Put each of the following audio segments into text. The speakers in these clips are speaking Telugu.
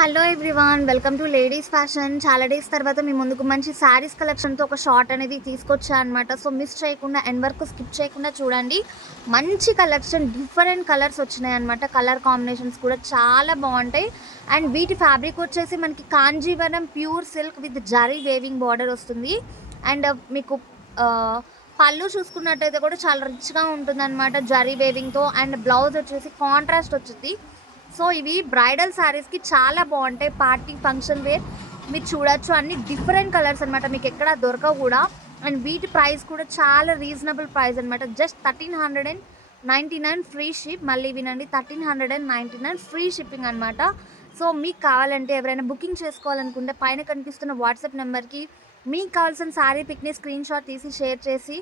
Hello everyone, welcome to ladies fashion. చాలా డేస్ తర్వాత మీ ముందుకు మంచి శారీస్ కలెక్షన్తో ఒక షార్ట్ అనేది తీసుకొచ్చా అనమాట. సో మిస్ చేయకుండా ఎండ్ వరకు స్కిప్ చేయకుండా చూడండి. మంచి కలెక్షన్, డిఫరెంట్ కలర్స్ వచ్చినాయి అనమాట. కలర్ కాంబినేషన్స్ కూడా చాలా బాగుంటాయి. అండ్ వీటి ఫ్యాబ్రిక్ వచ్చేసి మనకి Kanjeevaram pure silk with zari weaving border వస్తుంది. అండ్ మీకు పళ్ళు చూసుకున్నట్టయితే కూడా చాలా రిచ్గా ఉంటుంది అనమాట జరీ వేవింగ్తో. అండ్ బ్లౌజ్ వచ్చేసి కాంట్రాస్ట్ వచ్చింది. సో ఇవి బ్రైడల్ శారీస్కి చాలా బాగుంటాయి. పార్టీ ఫంక్షన్ వేర్ మీరు చూడొచ్చు. అన్ని డిఫరెంట్ కలర్స్ అనమాట, మీకు ఎక్కడ దొరకవు కూడా. అండ్ వీటి ప్రైస్ కూడా చాలా రీజనబుల్ ప్రైస్ అనమాట. Just 1399 free ship. మళ్ళీ వినండి, 1399 ఫ్రీ షిప్పింగ్ అనమాట. సో మీకు కావాలంటే ఎవరైనా బుకింగ్ చేసుకోవాలనుకుంటే పైన కనిపిస్తున్న వాట్సాప్ నెంబర్కి మీకు కావాల్సిన శారీ పిక్ని స్క్రీన్ షాట్ తీసి షేర్ చేసి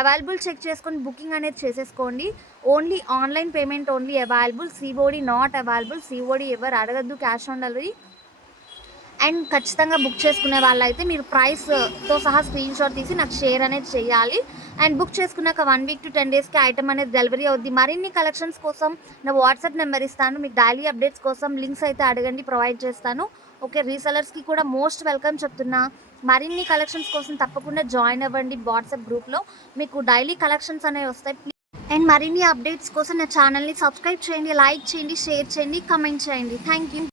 అవైలబుల్ చెక్ చేసుకొని బుకింగ్ అనేది చేసేసుకోండి. Only online payment only available, COD not available. COD ఎవరు అడగద్దు, క్యాష్ ఆన్ డెలివరీ. అండ్ ఖచ్చితంగా బుక్ చేసుకునే వాళ్ళైతే మీరు ప్రైస్తో సహా స్క్రీన్ షాట్ తీసి నాకు షేర్ అనేది చేయాలి. అండ్ బుక్ చేసుకున్నాక 1 వీక్ to 10 డేస్కి ఐటమ్ అనేది డెలివరీ అవుద్ది. మరిన్ని కలెక్షన్స్ కోసం నా వాట్సాప్ నెంబర్ ఇస్తాను. మీకు డైలీ అప్డేట్స్ కోసం లింక్స్ అయితే అడగండి, ప్రొవైడ్ చేస్తాను. ఓకే, రీసెలర్స్కి కూడా మోస్ట్ వెల్కమ్ చెప్తున్నా. మరిన్ని కలెక్షన్స్ కోసం తప్పకుండా జాయిన్ అవ్వండి వాట్సాప్ గ్రూప్లో. మీకు డైలీ కలెక్షన్స్ అనేవి వస్తాయి. అండ్ మరిన్ని అప్డేట్స్ కోసం నా ఛానల్ని సబ్స్క్రైబ్ చేయండి, లైక్ చేయండి, షేర్ చేయండి, కమెంట్ చేయండి. Thank you.